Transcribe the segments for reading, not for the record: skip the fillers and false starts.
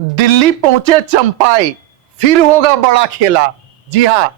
दिल्ली पहुंचे चंपाई, फिर होगा बड़ा खेला। जी हां,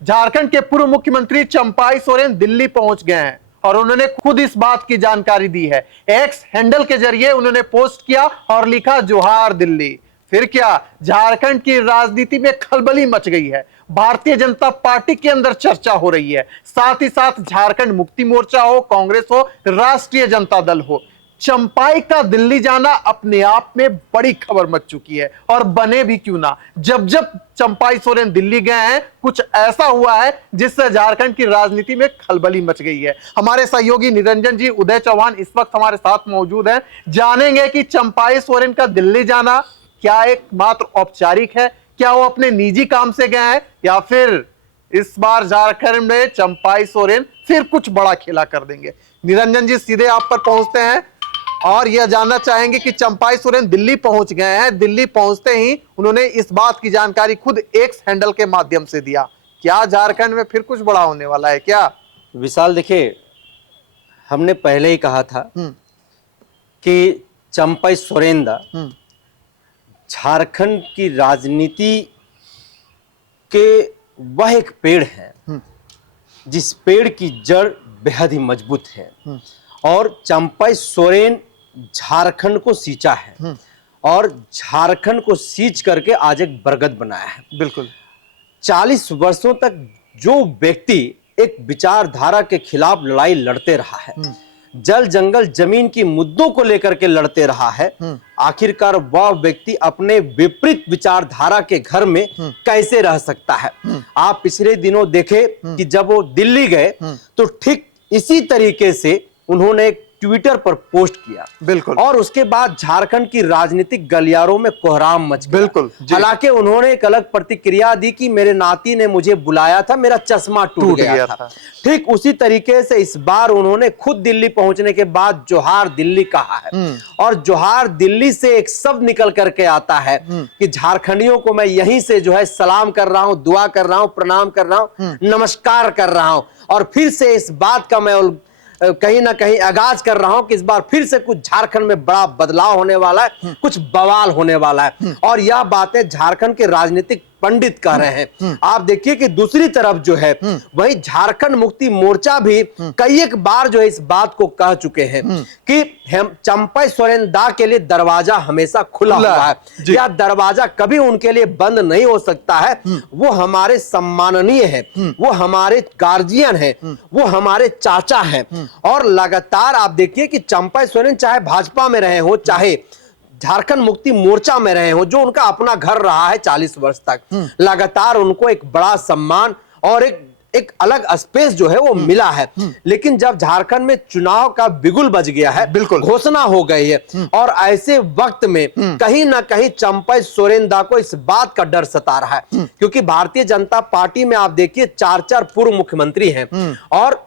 झारखंड के पूर्व मुख्यमंत्री चंपाई सोरेन दिल्ली पहुंच गए हैं और उन्होंने खुद इस बात की जानकारी दी है। एक्स हैंडल के जरिए उन्होंने पोस्ट किया और लिखा, जोहार दिल्ली। फिर क्या, झारखंड की राजनीति में खलबली मच गई है। भारतीय जनता पार्टी के अंदर चर्चा हो रही है, साथ ही साथ झारखंड मुक्ति मोर्चा हो, कांग्रेस हो, राष्ट्रीय जनता दल हो, चंपाई का दिल्ली जाना अपने आप में बड़ी खबर मच चुकी है। और बने भी क्यों ना, जब जब चंपाई सोरेन दिल्ली गए हैं, कुछ ऐसा हुआ है जिससे झारखंड की राजनीति में खलबली मच गई है। हमारे सहयोगी निरंजन जी, उदय चौहान इस वक्त हमारे साथ मौजूद हैं। जानेंगे कि चंपाई सोरेन का दिल्ली जाना क्या एक मात्र औपचारिक है, क्या वो अपने निजी काम से गए हैं, या फिर इस बार झारखंड में चंपाई सोरेन फिर कुछ बड़ा खेला कर देंगे। निरंजन जी, सीधे आप पर पहुंचते हैं और यह जानना चाहेंगे कि चंपाई सोरेन दिल्ली पहुंच गए हैं। दिल्ली पहुंचते ही उन्होंने इस बात की जानकारी खुद एक्स हैंडल के माध्यम से दिया। क्या झारखंड में फिर कुछ बड़ा होने वाला है क्या? विशाल, देखिए, हमने पहले ही कहा था कि चंपाई सोरेन दा झारखंड की राजनीति के वह एक पेड़ है जिस पेड़ की जड़ बेहद ही मजबूत है। और चंपाई सोरेन झारखंड को सींचा है और झारखंड को सींच करके आज एक बरगद बनाया है। बिल्कुल। 40 वर्षों तक जो व्यक्ति एक विचारधारा के खिलाफ लड़ाई लड़ते रहा है, जल जंगल जमीन की मुद्दों को लेकर के लड़ते रहा है, आखिरकार वह व्यक्ति अपने विपरीत विचारधारा के घर में कैसे रह सकता है। आप पिछले दिनों देखे कि जब वो दिल्ली गए तो ठीक इसी तरीके से उन्होंने एक ट्विटर पर पोस्ट किया। बिल्कुल। और उसके बाद झारखंड की राजनीतिक गलियारों में कोहराम मच गया। बिल्कुल। हालांकि उन्होंने एक अलग प्रतिक्रिया दी कि मेरे नाती ने मुझे बुलाया था, मेरा चश्मा टूट गया था। ठीक उसी तरीके से इस बार उन्होंने खुद दिल्ली पहुंचने के बाद जोहार दिल्ली कहा है। और जोहार दिल्ली से एक शब्द निकल करके आता है कि झारखंडियों को मैं यहीं से जो है सलाम कर रहा हूं, दुआ कर रहा हूं, प्रणाम कर रहा हूं, नमस्कार कर रहा हूं। और फिर से इस बात का मैं कहीं ना कहीं आगाज कर रहा हूं कि इस बार फिर से कुछ झारखंड में बड़ा बदलाव होने वाला है, कुछ बवाल होने वाला है। और यह बातें झारखंड के राजनीतिक पंडित कह रहे हैं। आप देखिए कि दूसरी तरफ जो है वही झारखंड मुक्ति मोर्चा भी कई एक बार जो है इस बात को कह चुके हैं कि हम चंपाई सोरेन दा के लिए दरवाजा हमेशा खुला हुआ है, यह दरवाजा कभी उनके लिए बंद नहीं हो सकता है। वो हमारे सम्माननीय है, वो हमारे गार्जियन है, वो हमारे चाचा है। और लगातार आप देखिए कि चंपाई सोरेन चाहे भाजपा में रहे हो, चाहे झारखंड मुक्ति मोर्चा में रहे हो, जो उनका अपना घर रहा है 40 वर्ष तक, लगातार उनको एक बड़ा सम्मान और एक अलग स्पेस जो है वो मिला है। लेकिन जब झारखंड में चुनाव का बिगुल बज गया है, बिल्कुल घोषणा हो गई है, और ऐसे वक्त में कहीं ना कहीं चंपाई सोरेन दा को इस बात का डर सता रहा है, क्योंकि भारतीय जनता पार्टी में आप देखिए 4 पूर्व मुख्यमंत्री हैं और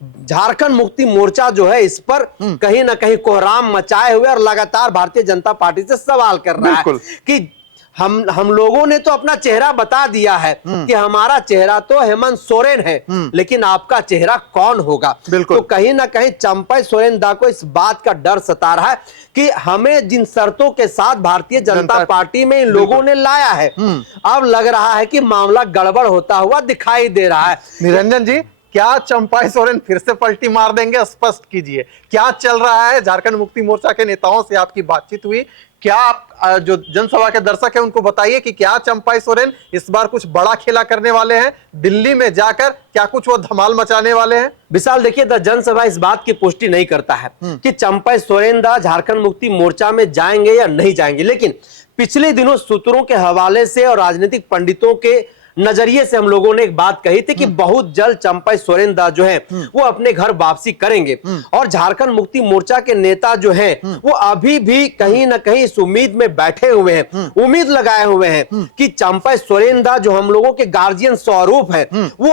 झारखंड मुक्ति मोर्चा जो है इस पर कहीं ना कहीं कोहराम मचाए हुए और लगातार भारतीय जनता पार्टी से सवाल कर रहा है कि हम लोगों ने तो अपना चेहरा बता दिया है कि हमारा चेहरा तो हेमंत सोरेन है, लेकिन आपका चेहरा कौन होगा। तो कहीं ना कहीं चंपाई सोरेन दा को इस बात का डर सता रहा है कि हमें जिन शर्तों के साथ भारतीय जनता पार्टी में इन लोगों ने लाया है, अब लग रहा है कि मामला गड़बड़ होता हुआ दिखाई दे रहा है। निरंजन जी, क्या चंपाई सोरेन फिर से पलटी मार देंगे? स्पष्ट कीजिए, क्या चल रहा है? झारखंड मुक्ति मोर्चा के नेताओं से आपकी बातचीत हुई क्या? आप जो जनसभा के दर्शक हैं उनको बताइए कि क्या चंपाई सोरेन इस बार कुछ बड़ा खेला करने वाले हैं? दिल्ली में जाकर क्या कुछ वो धमाल मचाने वाले हैं? विशाल, देखिए, जनसभा इस बात की पुष्टि नहीं करता है कि चंपाई सोरेन दा झारखंड मुक्ति मोर्चा में जाएंगे या नहीं जाएंगे। लेकिन पिछले दिनों सूत्रों के हवाले से और राजनीतिक पंडितों के नजरिए से हम लोगों ने एक बात कही थी कि बहुत जल्द चंपाई सोरेन दा जो है वो अपने घर वापसी करेंगे। और झारखंड मुक्ति मोर्चा के नेता जो हैं वो अभी भी कहीं ना कहीं इस उम्मीद में बैठे हुए हैं, उम्मीद लगाए हुए हैं कि चंपाई सोरेन दा जो हम लोगों के गार्जियन स्वरूप है, वो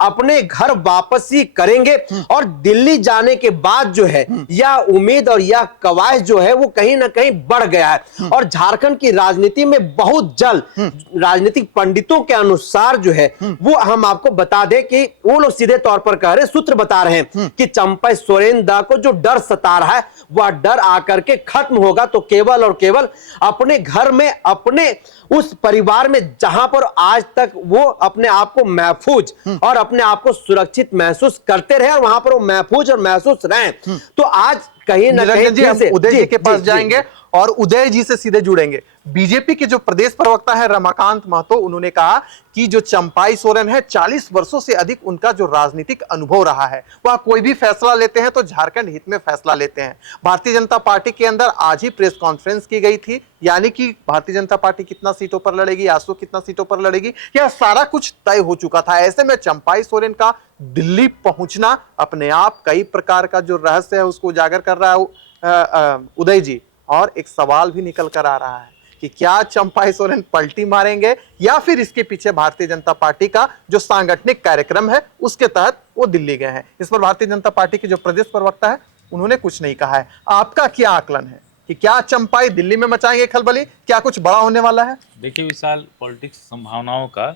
अपने घर वापसी करेंगे। और दिल्ली जाने के बाद जो है यह उम्मीद और यह कवायद जो है वो कहीं ना कहीं बढ़ गया है। और झारखंड की राजनीति में बहुत जल्द राजनीतिक पंडितों के अनुसार जो है वो हम आपको बता दें कि वो लोग सीधे तौर पर कह रहे, सूत्र बता रहे हैं कि चंपई सोरेन दा को जो डर सता रहा है वह डर आकर के खत्म होगा तो केवल और केवल अपने घर में, अपने उस परिवार में जहां पर आज तक वो अपने आप को महफूज और अपने आप को सुरक्षित महसूस करते रहे और वहां पर वो महफूज और महसूस रहे। तो आज कहीं ना कहीं जी, हम उदय जी के पास जाएंगे और उदय जी से सीधे जुड़ेंगे। बीजेपी के जो प्रदेश प्रवक्ता है रमाकांत महतो, उन्होंने कहा कि जो चंपाई सोरेन है 40 वर्षों से अधिक उनका जो राजनीतिक अनुभव रहा है, वह कोई भी फैसला लेते हैं तो झारखंड हित में फैसला लेते हैं। भारतीय जनता पार्टी के अंदर आज ही प्रेस कॉन्फ्रेंस की गई थी, यानी कि भारतीय जनता पार्टी कितना सीटों पर लड़ेगी, आजसू कितना सीटों पर लड़ेगी, यह सारा कुछ तय हो चुका था। ऐसे में चंपाई सोरेन का दिल्ली पहुंचना अपने आप कई प्रकार का जो रहस्य है उसको उजागर कर रहा है उदय जी। और एक सवाल भी निकल कर आ रहा है कि क्या चंपाई सोरेन पलटी मारेंगे या फिर इसके पीछे भारतीय जनता पार्टी का जो सांगठनिक कार्यक्रम है उसके तहत वो दिल्ली गए हैं। इस पर भारतीय जनता पार्टी के जो प्रदेश प्रवक्ता है उन्होंने कुछ नहीं कहा है। आपका क्या आकलन है कि क्या चंपाई दिल्ली में मचाएंगे खलबली, क्या कुछ बड़ा होने वाला है? देखिए विशाल, पॉलिटिक्स संभावनाओं का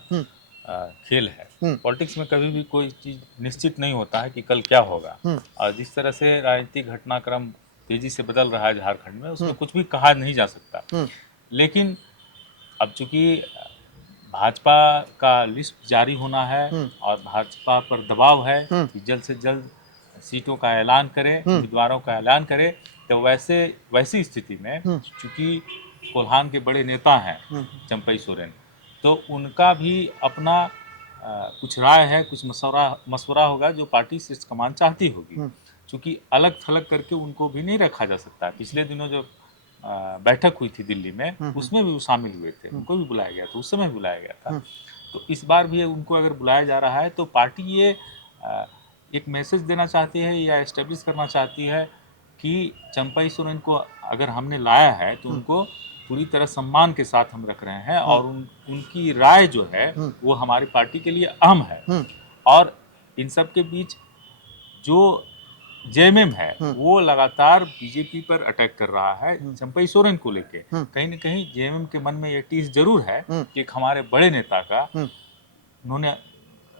खेल है। पॉलिटिक्स में कभी भी कोई चीज निश्चित नहीं होता है कि कल क्या होगा। और जिस तरह से राजनीतिक घटनाक्रम तेजी से बदल रहा है झारखंड में, उसमें कुछ भी कहा नहीं जा सकता। लेकिन अब चूंकि भाजपा का लिस्ट जारी होना है और भाजपा पर दबाव है कि जल्द से जल्द सीटों का ऐलान करे, उम्मीदवारों का ऐलान करे, तो वैसी स्थिति में चूंकि कोल्हान के बड़े नेता हैं चंपई सोरेन, तो उनका भी अपना कुछ राय है, कुछ मशवरा होगा जो पार्टी शीर्ष कमान चाहती होगी। चूंकि अलग थलग करके उनको भी नहीं रखा जा सकता। पिछले दिनों जो बैठक हुई थी दिल्ली में, उसमें भी वो शामिल हुए थे, उनको भी बुलाया गया था, उस समय भी बुलाया गया था। तो इस बार भी उनको अगर बुलाया जा रहा है तो पार्टी ये एक मैसेज देना चाहती है या एस्टेब्लिश करना चाहती है कि चंपई सोरेन को अगर हमने लाया है तो उनको पूरी तरह सम्मान के साथ हम रख रहे हैं और उनकी राय जो है वो हमारी पार्टी के लिए अहम है। और इन सब के बीच जो जेएमएम है वो लगातार बीजेपी पर अटैक कर रहा है चंपई सोरेन को लेके। कहीं न कहीं जेएमएम के मन में ये टीस जरूर है कि एक हमारे बड़े नेता का उन्होंने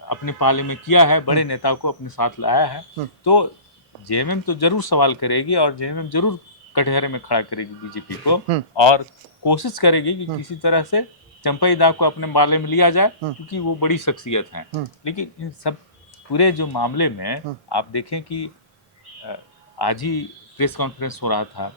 अपने पाले में किया है, बड़े नेता को अपने साथ लाया है, तो जेएमएम तो जरूर सवाल करेगी और जेएमएम जरूर कटघरे में खड़ा करेगी बीजेपी को और कोशिश करेगी कि किसी तरह से चंपई दा को अपने पाले में लिया जाए, क्योंकि वो बड़ी शख्सियत हैं। लेकिन इन सब पूरे जो मामले में आप देखें कि आज ही प्रेस कॉन्फ्रेंस हो रहा था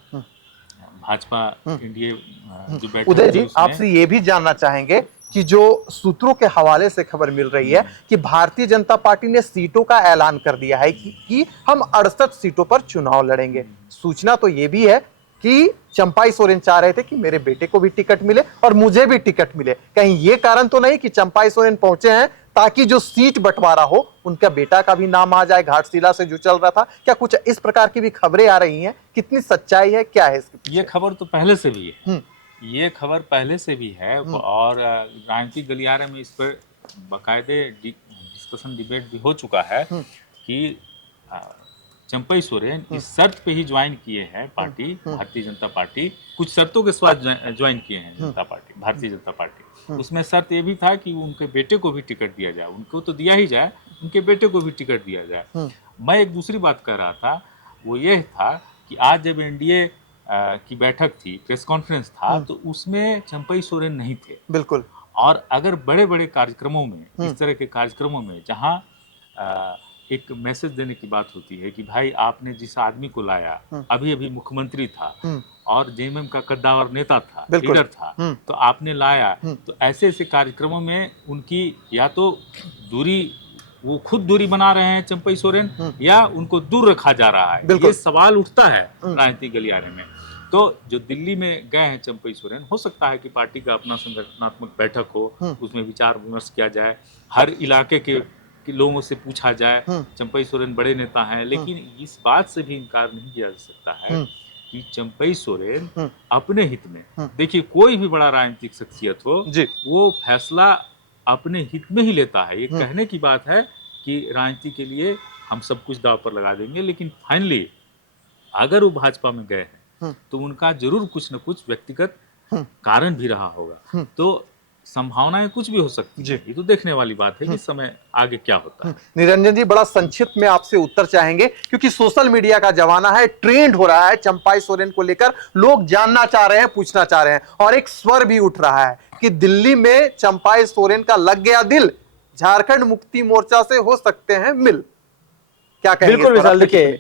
भाजपा एनडीए जो बैठक। उदय जी, आपसे ये भी जानना चाहेंगे कि जो सूत्रों के हवाले से खबर मिल रही है कि भारतीय जनता पार्टी ने सीटों का ऐलान कर दिया है कि हम 68 सीटों पर चुनाव लड़ेंगे। सूचना तो ये भी है कि चंपाई सोरेन चाह रहे थे कि मेरे बेटे को भी टिकट मिले और मुझे भी टिकट मिले। कहीं ये कारण तो नहीं कि चंपाई सोरेन पहुंचे हैं ताकि जो सीट बंटवारा हो उनका बेटा का भी नाम आ जाए, घाटशिला से जो चल रहा था? क्या कुछ इस प्रकार की भी खबरें आ रही हैं? कितनी सच्चाई है, क्या है इसके पीछे? ये खबर तो पहले से भी है, ये खबर पहले से भी है और राजनीतिक गलियारे में इस पर बाकायदे डिस्कशन डिबेट भी हो चुका है कि चंपई सोरेन इस शर्त पे ही ज्वाइन किए हैं पार्टी, भारतीय जनता पार्टी। कुछ शर्तों के साथ ज्वाइन किए हैं जनता पार्टी, भारतीय जनता पार्टी। उसमें शर्त ये भी था कि उनके बेटे को भी टिकट दिया जाए, उनको तो दिया ही जाए, उनके बेटे को भी टिकट दिया जाए। मैं एक दूसरी बात कह रहा था, वो ये था कि आज जब एनडीए की बैठक थी, प्रेस कॉन्फ्रेंस था, तो उसमें चंपई सोरेन नहीं थे। बिल्कुल। और अगर बड़े बड़े कार्यक्रमों में, इस तरह के कार्यक्रमों में जहां एक मैसेज देने की बात होती है कि भाई आपने जिस आदमी को लाया अभी अभी मुख्यमंत्री था और जेएमएम का कद्दावर नेता था, लीडर था, तो आपने लाया, तो ऐसे ऐसे कार्यक्रमों में उनकी या तो दूरी, वो खुद दूरी बना रहे हैं चंपई सोरेन, या उनको दूर रखा जा रहा है। ये सवाल उठता है राजनीतिक गलियारे में। तो जो दिल्ली में गए हैं चंपई सोरेन, हो सकता है कि पार्टी का अपना संगठनात्मक बैठक हो, उसमें विचार विमर्श किया जाए, हर इलाके के लोगों से पूछा जाए। चंपई सोरेन बड़े नेता हैं, लेकिन इस बात से भी इनकार नहीं किया जा सकता है कि चंपई सोरेन अपने हित में, देखिए कोई भी बड़ा राजनीतिक शख्सियत हो, वो फैसला अपने हित में ही लेता है। ये कहने की बात है कि राजनीति के लिए हम सब कुछ दांव पर लगा देंगे, लेकिन फाइनली अगर वो भाजपा में गए हैं तो उनका जरूर कुछ न कुछ व्यक्तिगत कारण भी रहा होगा। तो संभावनाएं कुछ भी हो सकती है, ये तो देखने वाली बात है कि समय आगे क्या होता है। निरंजन जी, बड़ा संक्षिप्त में आपसे उत्तर चाहेंगे, क्योंकि सोशल मीडिया का जमाना है, ट्रेंड हो रहा है चंपाई सोरेन को लेकर, लोग जानना चाह रहे हैं, पूछना चाह रहे हैं, और एक स्वर भी उठ रहा है कि दिल्ली में चंपाई सोरेन का लग गया दिल, झारखंड मुक्ति मोर्चा से हो सकते हैं मिल। क्या कहेंगे? बिल्कुल विशाल, देखिए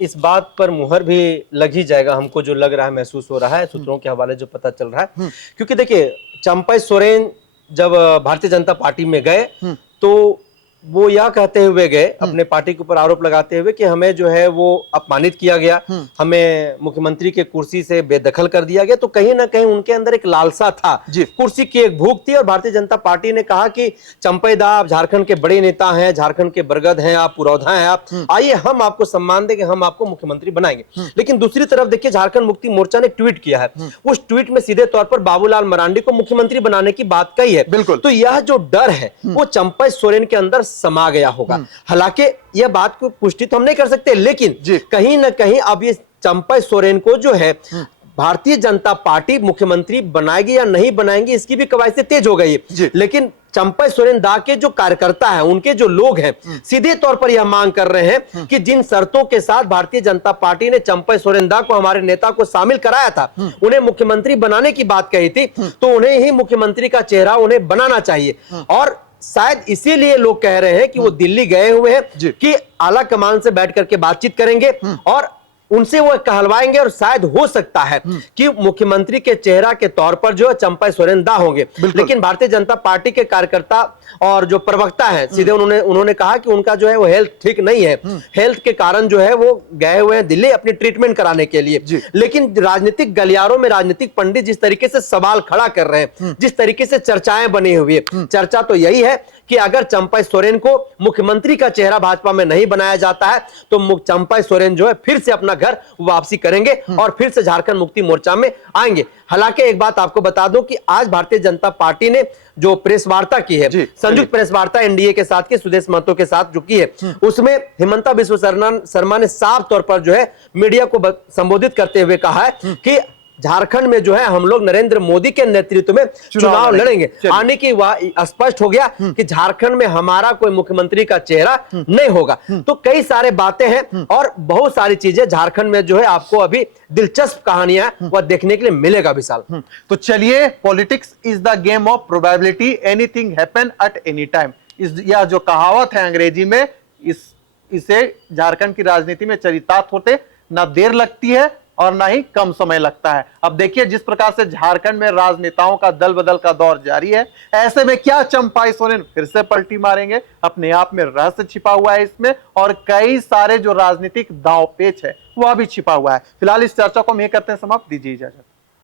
इस बात पर मुहर भी लग ही जाएगा, हमको जो लग रहा है, महसूस हो रहा है, सूत्रों के हवाले जो पता चल रहा है। क्योंकि देखिए चंपाई सोरेन जब भारतीय जनता पार्टी में गए तो वो यह कहते हुए गए, अपने पार्टी के ऊपर आरोप लगाते हुए कि हमें जो है वो अपमानित किया गया, हमें मुख्यमंत्री के कुर्सी से बेदखल कर दिया गया। तो कहीं ना कहीं उनके अंदर एक लालसा था, कुर्सी की एक भूख थी। और भारतीय जनता पार्टी ने कहा कि चंपई दा, आप झारखंड के बड़े नेता हैं, झारखंड के बरगद हैं, आप पुरौधा हैं, आप आइए हम आपको सम्मान देंगे, हम आपको मुख्यमंत्री बनाएंगे। लेकिन दूसरी तरफ देखिए झारखंड मुक्ति मोर्चा ने ट्वीट किया है, उस ट्वीट में सीधे तौर पर बाबूलाल मरांडी को मुख्यमंत्री बनाने की बात कही है। बिल्कुल। तो यह जो डर है वो चंपई सोरेन के अंदर समा गया होगा। हालांकि यह बात को पुष्टि तो हम नहीं कर सकते, लेकिन कहीं ना कहीं अब ये चंपई सोरेन को जो है भारतीय जनता पार्टी मुख्यमंत्री बनाएगी या नहीं बनाएंगी, इसकी भी कवायद तेज हो गई है। लेकिन चंपई सोरेन दा के जो कार्यकर्ता हैं, उनके जो लोग हैं, सीधे तौर पर यह मांग कर रहे हैं कि जिन शर्तों के साथ भारतीय जनता पार्टी ने चंपई सोरेन दा को, हमारे नेता को शामिल कराया था, उन्हें मुख्यमंत्री बनाने की बात कही थी, तो उन्हें ही मुख्यमंत्री का चेहरा उन्हें बनाना चाहिए। और शायद इसीलिए लोग कह रहे हैं कि वो दिल्ली गए हुए हैं कि आला कमान से बैठ करके बातचीत करेंगे और उनसे वो कहलवाएंगे, और शायद हो सकता है कि मुख्यमंत्री के चेहरा के तौर पर जो चंपई सोरेन दा होंगे। लेकिन भारतीय जनता पार्टी के कार्यकर्ता और जो प्रवक्ता है, सीधे उन्होंने कहा कि उनका जो है वो हेल्थ ठीक नहीं है, हेल्थ के कारण जो है वो गए हुए हैं दिल्ली अपनी ट्रीटमेंट कराने के लिए। लेकिन राजनीतिक गलियारों में राजनीतिक पंडित जिस तरीके से सवाल खड़ा कर रहे हैं, जिस तरीके से चर्चाएं बनी हुई है, चर्चा तो यही है कि अगर चंपई सोरेन को मुख्यमंत्री का चेहरा भाजपा में नहीं बनाया जाता है तो चंपई सोरेन जो है फिर से अपना घर वापसी करेंगे और फिर से झारखंड मुक्ति मोर्चा में आएंगे। हालांकि एक बात आपको बता दूं कि आज भारतीय जनता पार्टी ने जो प्रेस वार्ता की है, संयुक्त प्रेस वार्ता एनडीए के साथ की, सुदेश महतो के साथ जो की है, उसमें हिमंता बिस्वा शर्मा ने साफ तौर पर जो है मीडिया को संबोधित करते हुए कहा है कि झारखंड में जो है हम लोग नरेंद्र मोदी के नेतृत्व में चुनाव लड़ेंगे। आने की स्पष्ट हो गया कि झारखंड में हमारा कोई मुख्यमंत्री का चेहरा नहीं होगा। तो कई सारे बातें हैं और बहुत सारी चीजें झारखंड में जो है आपको अभी दिलचस्प कहानियां वह देखने के लिए मिलेगा विशाल। तो चलिए, politics is the game of probability, anything happen at any time. यह जो कहावत है अंग्रेजी में, इसे झारखंड की राजनीति में चरितार्थ होते ना देर लगती है और ना ही कम समय लगता है। अब देखिए जिस प्रकार से झारखंड में राजनेताओं का दल बदल का दौर जारी है, ऐसे में क्या चंपई सोरेन फिर से पलटी मारेंगे? अपने आप में रहस्य छिपा हुआ है इसमें, और कई सारे जो राजनीतिक दांव पेच है वह भी छिपा हुआ है। फिलहाल इस चर्चा को हम ये करते हैं समाप्त, दीजिए इजाजत।